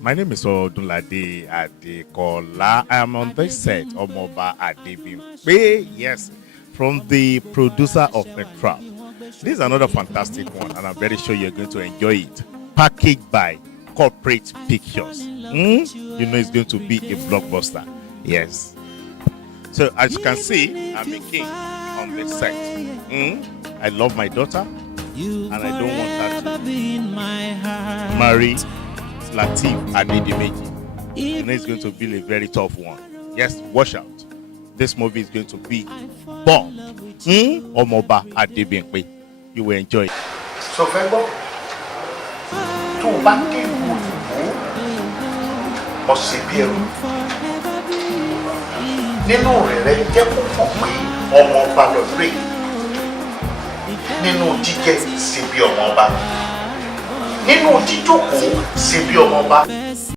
My name is Odunlade Adekola. I am on this set, Omoba Adebimpe. Yes, from the producer of A Trap. This is another fantastic one, and I'm very sure you're going to enjoy it. Packaged by Corporate Pictures. You know it's going to be a blockbuster. Yes. So as you can see, I'm a king on this set. I love my daughter, and I don't want her to marry Latif Adedimeji. You know it's going to be a very tough one. Yes, watch out. This movie is going to be bomb. Omoba Adebimpe. You will enjoy it. So Febo, to back in or Sibiru. Nínú rẹ̀ jẹ́ púpọ̀ pé ọmọ ọba lọ rí. Nínú jíjẹ́ sí bí ọmọ ọba. Nínú jíjókòó sí bí ọmọ ọba.